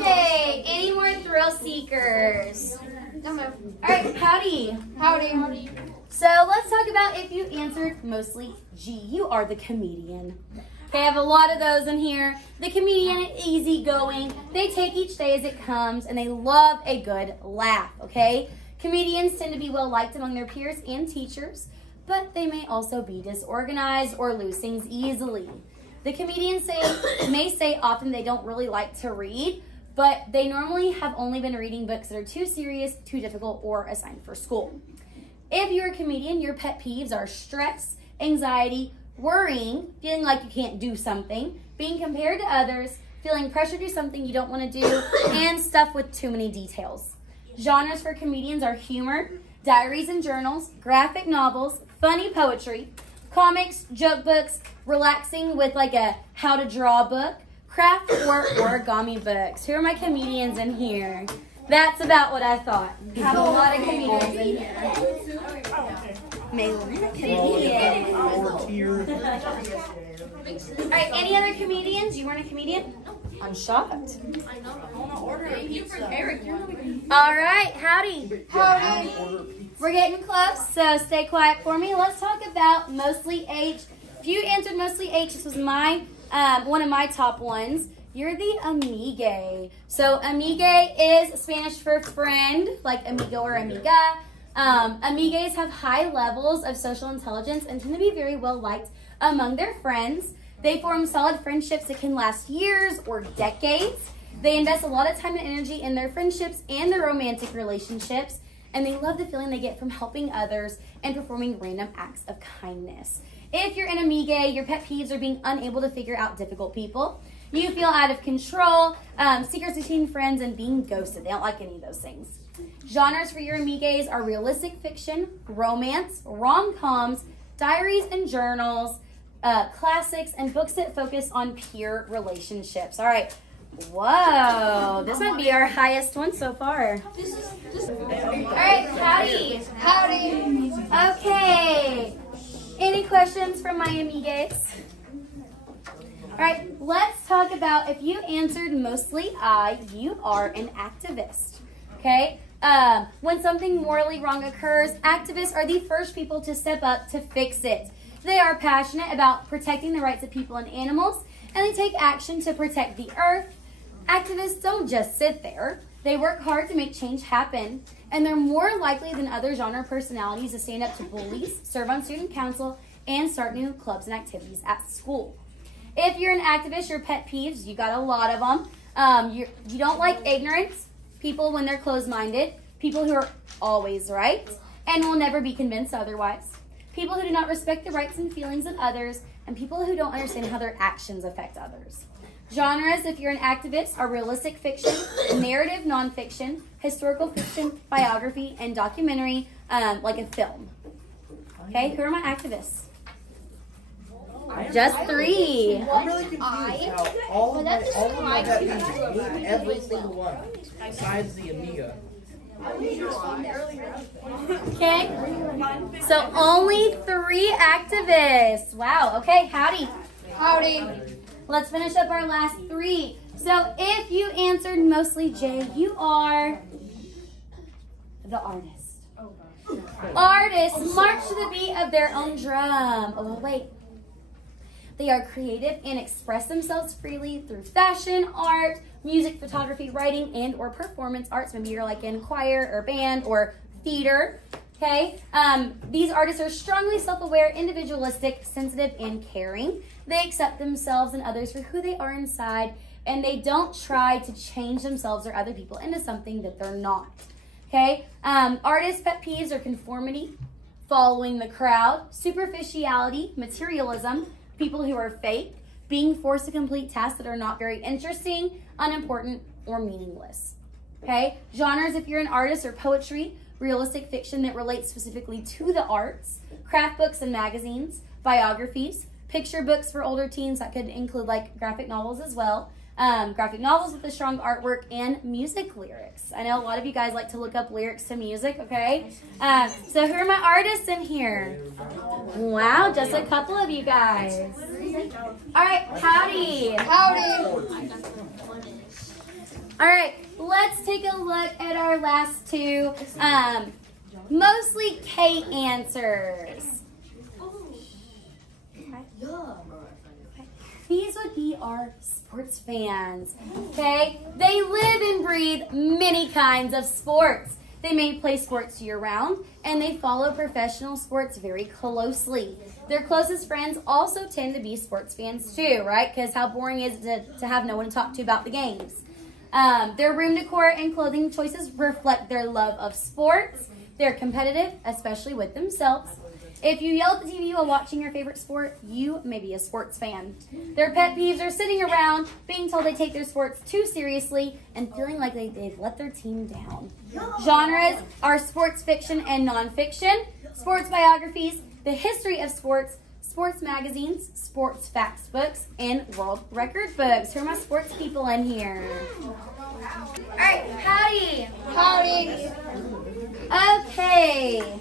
Okay, any more thrill seekers? No, ma'am. All right, howdy. Howdy. So let's talk about if you answered mostly G. You are the comedian. Okay, I have a lot of those in here. The comedian, easygoing. They take each day as it comes, and they love a good laugh, okay? Comedians tend to be well liked among their peers and teachers, but they may also be disorganized or lose things easily. The comedians may say often they don't really like to read, but they normally have only been reading books that are too serious, too difficult, or assigned for school. If you're a comedian, your pet peeves are stress, anxiety, worrying, feeling like you can't do something, being compared to others, feeling pressure to do something you don't want to do, and stuff with too many details. Genres for comedians are humor, diaries and journals, graphic novels, funny poetry, comics, joke books, relaxing with like a how to draw book, craft, or origami books. Who are my comedians in here? That's about what I thought. We have a lot of comedians in here. Maylin, comedian. All right, any other comedians? You weren't a comedian? I'm shocked. All right, howdy. Howdy. We're getting close, so stay quiet for me. Let's talk about mostly H. If you answered mostly H, this was my one of my top ones. You're the amigue. So amigue is Spanish for friend, like amigo or amiga. Amigues have high levels of social intelligence and tend to be very well liked among their friends. They form solid friendships that can last years or decades. They invest a lot of time and energy in their friendships and their romantic relationships, and they love the feeling they get from helping others and performing random acts of kindness. If you're an amigue, your pet peeves are being unable to figure out difficult people. You feel out of control, secrets between friends, and being ghosted. They don't like any of those things. Genres for your amigues are realistic fiction, romance, rom-coms, diaries and journals, classics, and books that focus on peer relationships. All right. Whoa, this might be our highest one so far. All right, howdy. Howdy. Okay. Any questions from my amigues? All right, let's talk about if you answered mostly I, you are an activist. Okay? When something morally wrong occurs, activists are the first people to step up to fix it. They are passionate about protecting the rights of people and animals, and they take action to protect the earth. Activists don't just sit there. They work hard to make change happen, and they're more likely than other genre personalities to stand up to bullies, serve on student council, and start new clubs and activities at school. If you're an activist, your pet peeves, you got a lot of them. You don't like ignorance, people when they're closed-minded, people who are always right, and will never be convinced otherwise, people who do not respect the rights and feelings of others, and people who don't understand how their actions affect others. Genres, if you're an activist, are realistic fiction, narrative nonfiction, historical fiction, biography, and documentary, like a film. Okay, who are my activists? Just 3. I'm really confused how all of my pet peeves hate every single one, besides the Amiga. Okay, so only 3 activists. Wow, okay, howdy. Howdy. Let's finish up our last 3. So if you answered mostly J, you are the artist. Artists march to the beat of their own drum. Oh, wait. They are creative and express themselves freely through fashion, art, music, photography, writing, and or performance arts. Maybe you're like in choir or band or theater. Okay, these artists are strongly self-aware, individualistic, sensitive, and caring. They accept themselves and others for who they are inside, and they don't try to change themselves or other people into something that they're not. Okay, artists' pet peeves are conformity, following the crowd, superficiality, materialism, people who are fake, being forced to complete tasks that are not very interesting, unimportant, or meaningless. Okay, genres, if you're an artist, are poetry, realistic fiction that relates specifically to the arts, craft books and magazines, biographies, picture books for older teens that could include like graphic novels as well, graphic novels with a strong artwork, and music lyrics. I know a lot of you guys like to look up lyrics to music, okay? So who are my artists in here? Wow, just a couple of you guys. All right, howdy. Howdy. All right, let's take a look at our last 2, mostly K answers. These would be our sports fans, okay? They live and breathe many kinds of sports. They may play sports year-round, and they follow professional sports very closely. Their closest friends also tend to be sports fans too, right? Because how boring is it to have no one to talk to about the games? Their room decor and clothing choices reflect their love of sports. They're competitive, especially with themselves. If you yell at the TV while watching your favorite sport, you may be a sports fan. Their pet peeves are sitting around, being told they take their sports too seriously, and feeling like they've let their team down. Genres are sports fiction and nonfiction, sports biographies, the history of sports, sports magazines, sports facts books, and world record books. Who are my sports people in here? All right, howdy. Howdy. Okay.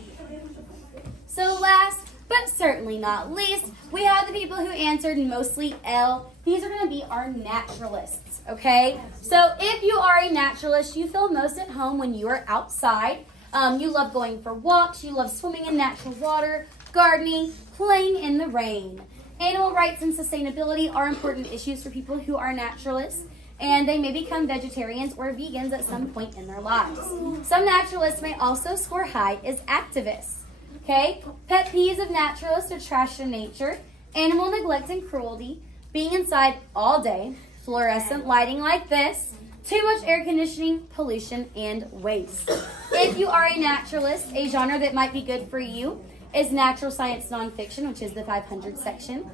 So last, but certainly not least, we have the people who answered mostly L. These are going to be our naturalists, okay? So if you are a naturalist, you feel most at home when you are outside. You love going for walks. You love swimming in natural water, gardening, playing in the rain. Animal rights and sustainability are important issues for people who are naturalists, and they may become vegetarians or vegans at some point in their lives. Some naturalists may also score high as activists. Okay, pet peeves of naturalists are trash in nature, animal neglect and cruelty, being inside all day, fluorescent lighting like this, too much air conditioning, pollution, and waste. If you are a naturalist, a genre that might be good for you is natural science nonfiction, which is the 500 section,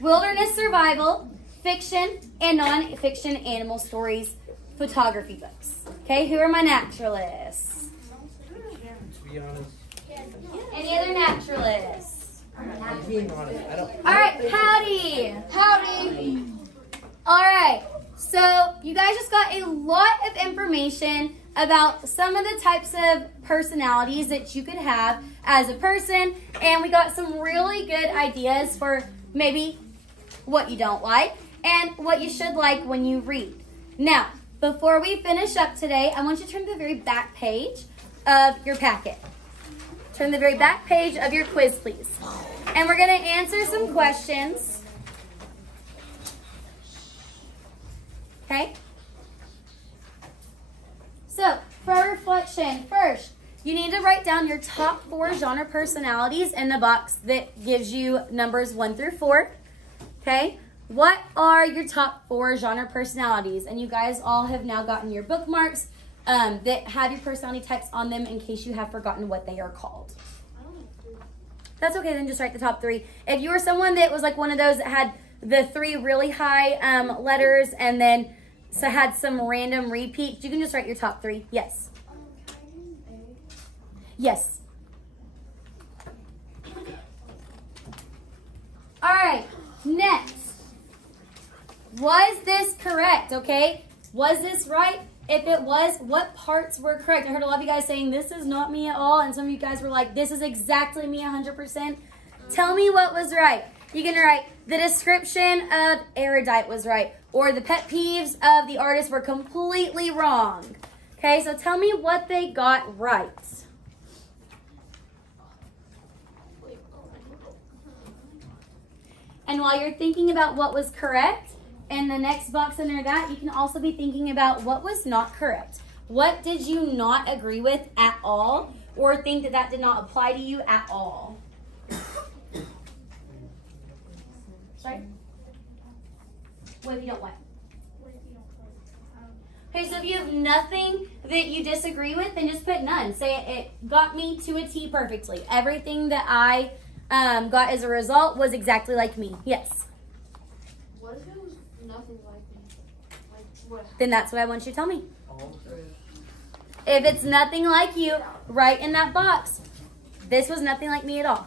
wilderness survival, fiction, and nonfiction animal stories, photography books. Okay, who are my naturalists? To be honest. Any other naturalists? I'm being honest. I don't. All right, howdy. Howdy. All right, so you guys just got a lot of information about some of the types of personalities that you could have as a person, and we got some really good ideas for maybe what you don't like and what you should like when you read. Now, before we finish up today, I want you to turn to the very back page of your packet. Turn to the very back page of your quiz, please. And we're going to answer some questions. Okay? So, for reflection, first, you need to write down your top 4 genre personalities in the box that gives you numbers 1 through 4. Okay? What are your top 4 genre personalities? And you guys all have now gotten your bookmarks that have your personality types on them in case you have forgotten what they are called. That's okay, then just write the top 3. If you were someone that was like one of those that had the 3 really high letters and then so had some random repeats, you can just write your top 3. Yes. Yes. All right, next. Was this correct, okay? Was this right? If it was, what parts were correct? I heard a lot of you guys saying, this is not me at all. And some of you guys were like, this is exactly me 100%. Tell me what was right. You can write, the description of erudite was right. Or the pet peeves of the artist were completely wrong. Okay, so tell me what they got right. And while you're thinking about what was correct, in the next box under that, you can also be thinking about what was not correct. What did you not agree with at all, or think that that did not apply to you at all? Sorry? What if you don't like? Okay, so if you have nothing that you disagree with, then just put none. Say it got me to a T perfectly. Everything that I got as a result was exactly like me. Yes? What if it was nothing like me? Like what? Then that's what I want you to tell me. If it's nothing like you, write in that box, this was nothing like me at all.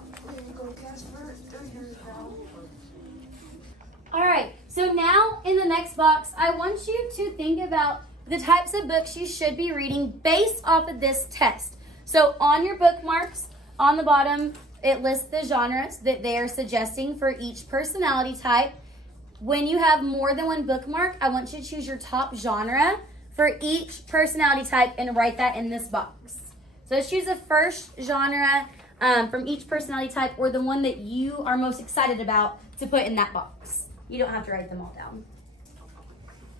All right, so now in the next box, I want you to think about the types of books you should be reading based off of this test. So on your bookmarks, on the bottom, it lists the genres that they are suggesting for each personality type. When you have more than one bookmark, I want you to choose your top genre for each personality type and write that in this box. So let's choose the first genre from each personality type, or the one that you are most excited about to put in that box. You don't have to write them all down.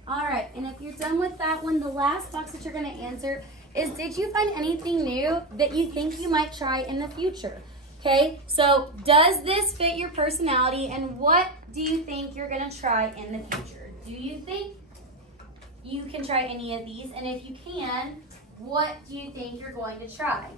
All right, and if you're done with that one, the last box that you're going to answer is, did you find anything new that you think you might try in the future? Okay, so does this fit your personality, and what do you think you're going to try in the future? Do you think you can try any of these? And if you can, what do you think you're going to try?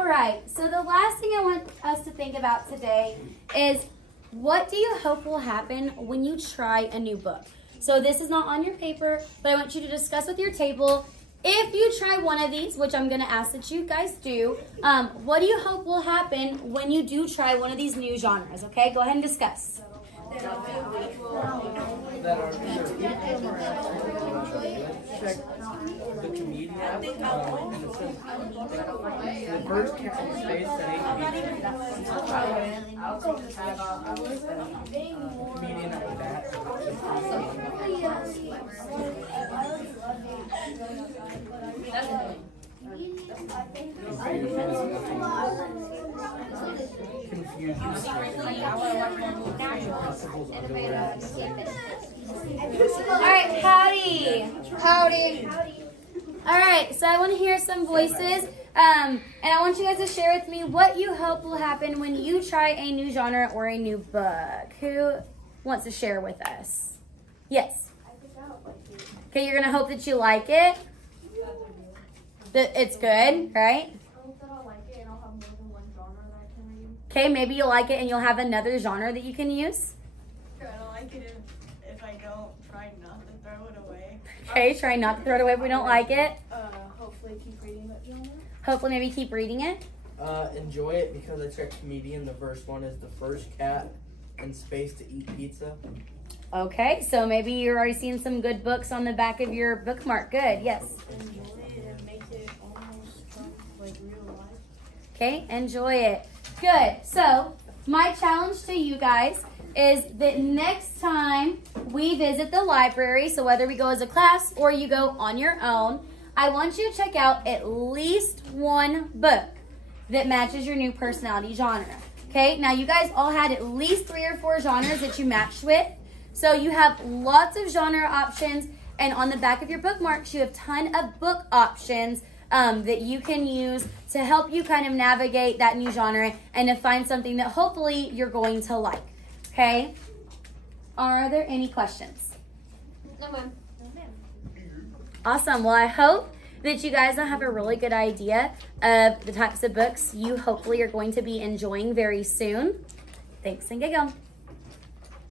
All right, so the last thing I want us to think about today is what do you hope will happen when you try a new book? So this is not on your paper, but I want you to discuss with your table. If you try one of these, which I'm going to ask that you guys do, what do you hope will happen when you do try one of these new genres? Okay, go ahead and discuss. That are check the comedian in a sense. The first cat in space that ate comedian at the bat. All right, howdy. Howdy. All right, so I want to hear some voices, and I want you guys to share with me what you hope will happen when you try a new genre or a new book. Who wants to share with us? Yes. Okay, you're going to hope that you like it. That it's good, right? I hope that I'll like it and I'll have more than one genre that I can read. Okay, maybe you'll like it and you'll have another genre that you can use. I don't like it if I don't try not to throw it away. Okay, try not to throw it away if we don't like it. Hopefully keep reading that genre. Hopefully maybe keep reading it. Enjoy it because I checked comedian. The first one is the first cat in space to eat pizza. Okay, so maybe you're already seeing some good books on the back of your bookmark. Good, yes. Enjoy it and make it almost like real life. Okay, enjoy it. Good. So, my challenge to you guys is that next time we visit the library, so whether we go as a class or you go on your own, I want you to check out at least one book that matches your new personality genre. Okay, now you guys all had at least 3 or 4 genres that you matched with. So you have lots of genre options, and on the back of your bookmarks, you have a ton of book options that you can use to help you kind of navigate that new genre and to find something that hopefully you're going to like. Okay? Are there any questions? No, ma'am. Awesome. Well, I hope that you guys will have a really good idea of the types of books you hopefully are going to be enjoying very soon. Thanks and get going.